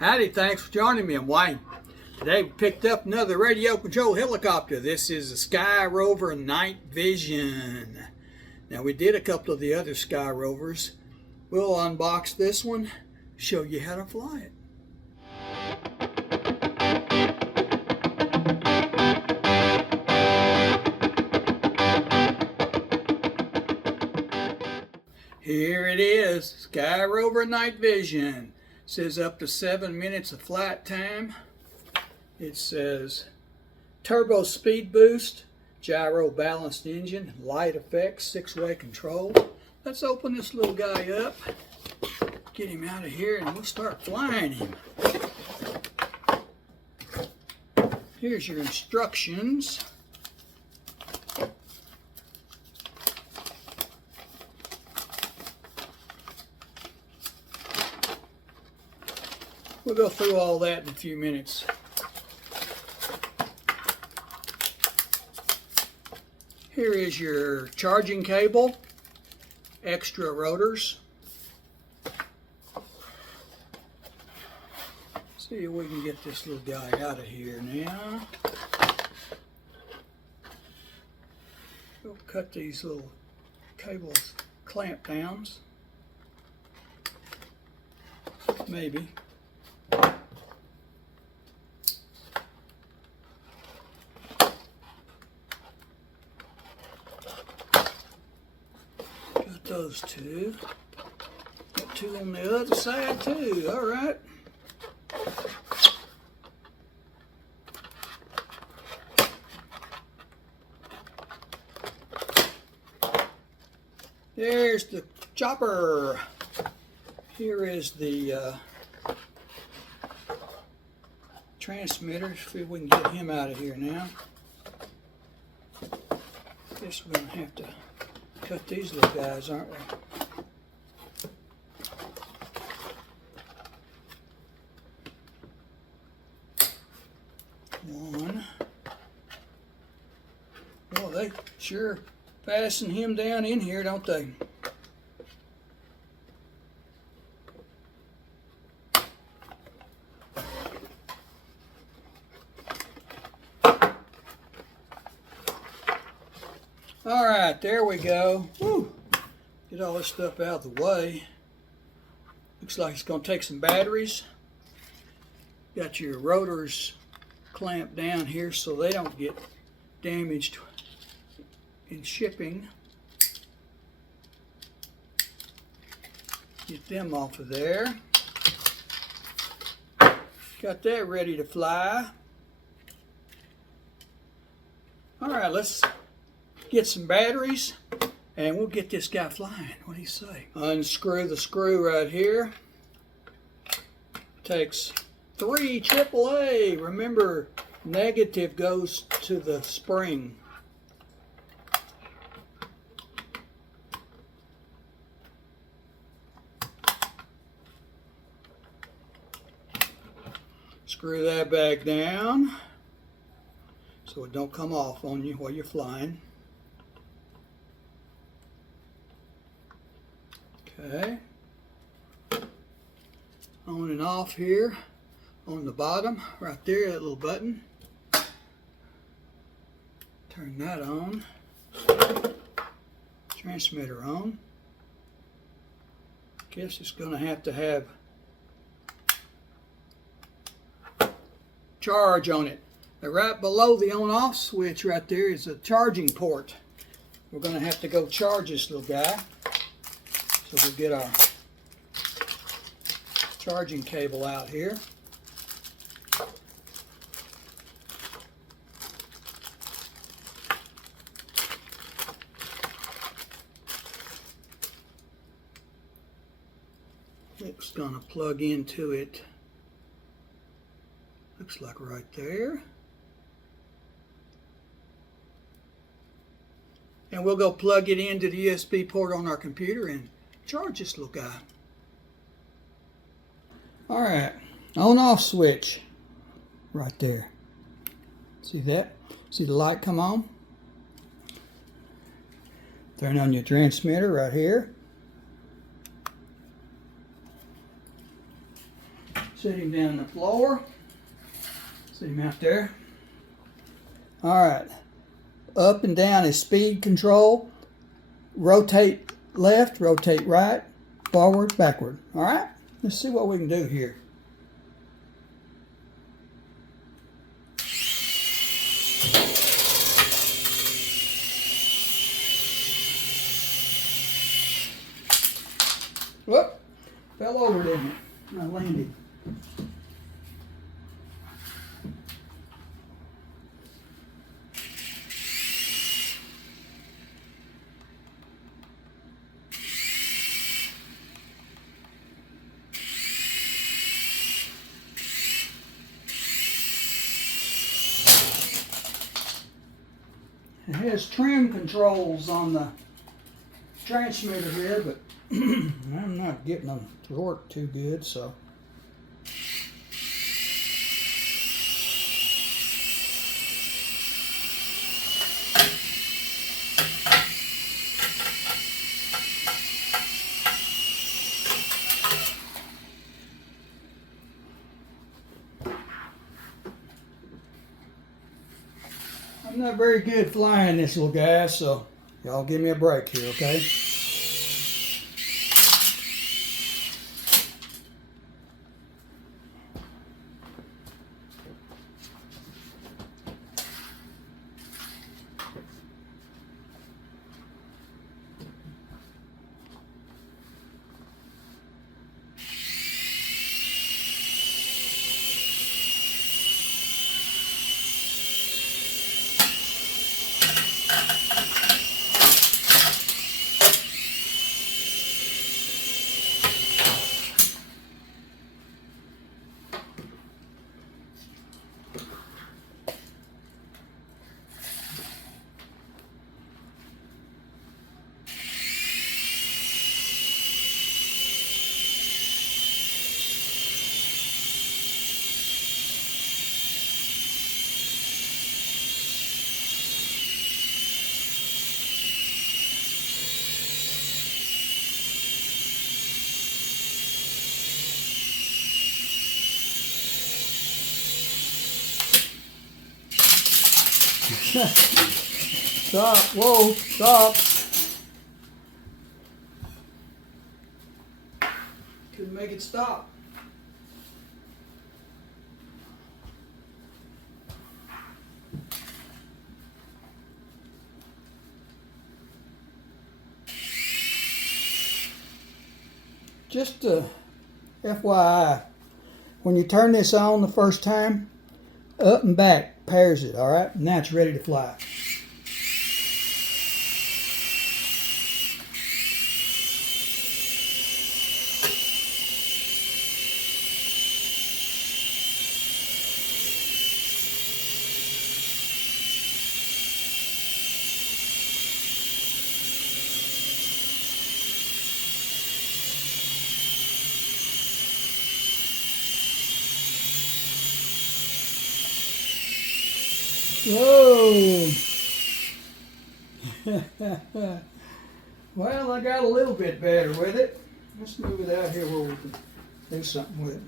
Howdy, thanks for joining me. I'm Wayne. Today we picked up another radio control helicopter. This is a Sky Rover KnightVision. Now we did a couple of the other Sky Rovers. We'll unbox this one, show you how to fly it. Here it is, Sky Rover KnightVision. Says up to 7 minutes of flight time. It says turbo speed boost, gyro-balanced engine, light effects, 6-way control. Let's open this little guy up, get him out of here, and we'll start flying him. Here's your instructions. We'll go through all that in a few minutes. Here is your charging cable, extra rotors. See if we can get this little guy out of here now. We'll cut these little cables, clamp downs. Maybe. Those two. Got two on the other side too. All right. There's the chopper. Here is the transmitter. See if we can get him out of here now. Guess we're gonna have to cut these little guys, aren't we? One. Well, they sure fasten him down in here, don't they? All right, there we go. Woo. Get all this stuff out of the way. Looks like it's going to take some batteries. Got your rotors clamped down here so they don't get damaged in shipping. Get them off of there. Got that ready to fly. All right, let's get some batteries and we'll get this guy flying. What do you say? Unscrew the screw right here. Takes 3 AAA. Remember, negative goes to the spring. Screw that back down so it don't come off on you while you're flying. Okay, on and off here on the bottom, right there, that little button. Turn that on. Transmitter on. Guess it's going to have charge on it. Now, right below the on-off switch right there is a charging port. We're going to have to go charge this little guy. So we'll get our charging cable out here. It's going to plug into it. Looks like right there. And we'll go plug it into the USB port on our computer and charge this little guy. All right, on-off switch right there. See that? See the light come on? Turn on your transmitter right here. Set him down on the floor. Set him out there. Alright. Up and down is speed control. Rotate left, rotate right, forward, backward. Alright? Let's see what we can do here. Whoop! Fell over, didn't it? I landed. It has trim controls on the transmitter here, but I'm not getting them to work too good, so. I'm not very good flying this little guy, so y'all give me a break here, okay? Stop, whoa, stop. Couldn't make it stop. Just FYI, when you turn this on the first time, up and back pairs it, all right? Now it's ready to fly. Whoa! Well, I got a little bit better with it. Let's move it out here where we can do something with it.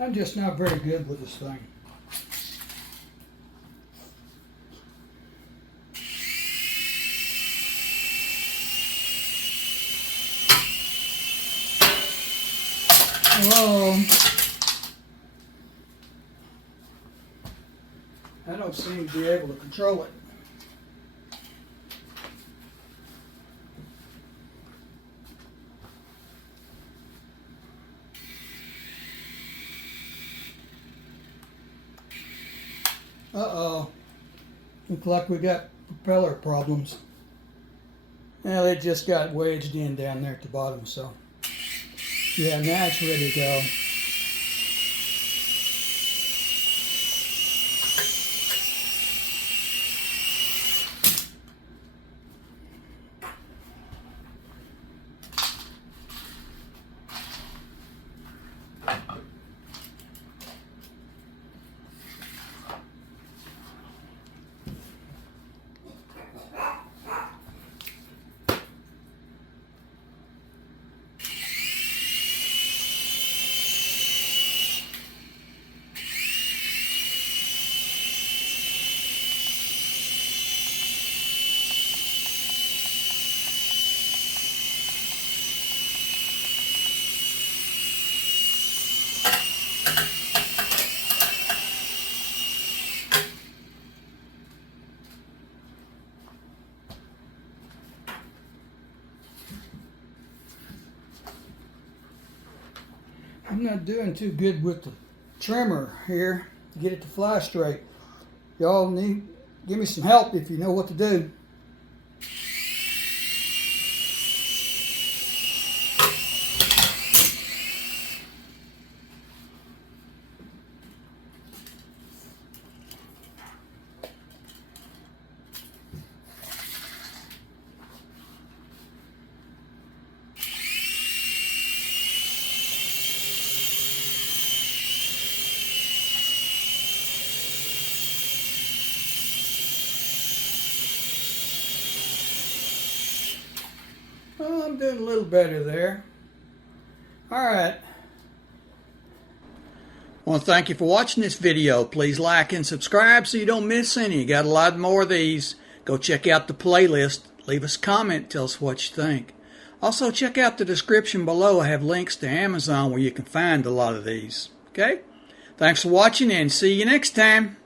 I'm just not very good with this thing. Hello. I don't seem to be able to control it. Uh-oh. Looks like we got propeller problems. Well, it just got wedged in down there at the bottom, so. Yeah, now it's ready to go. I'm not doing too good with the trimmer here to get it to fly straight. Y'all need give me some help if you know what to do. Well, I'm doing a little better there. Alright. I want to thank you for watching this video. Please like and subscribe so you don't miss any. Got a lot more of these. Go check out the playlist. Leave us a comment. Tell us what you think. Also, check out the description below. I have links to Amazon where you can find a lot of these. Okay? Thanks for watching and see you next time.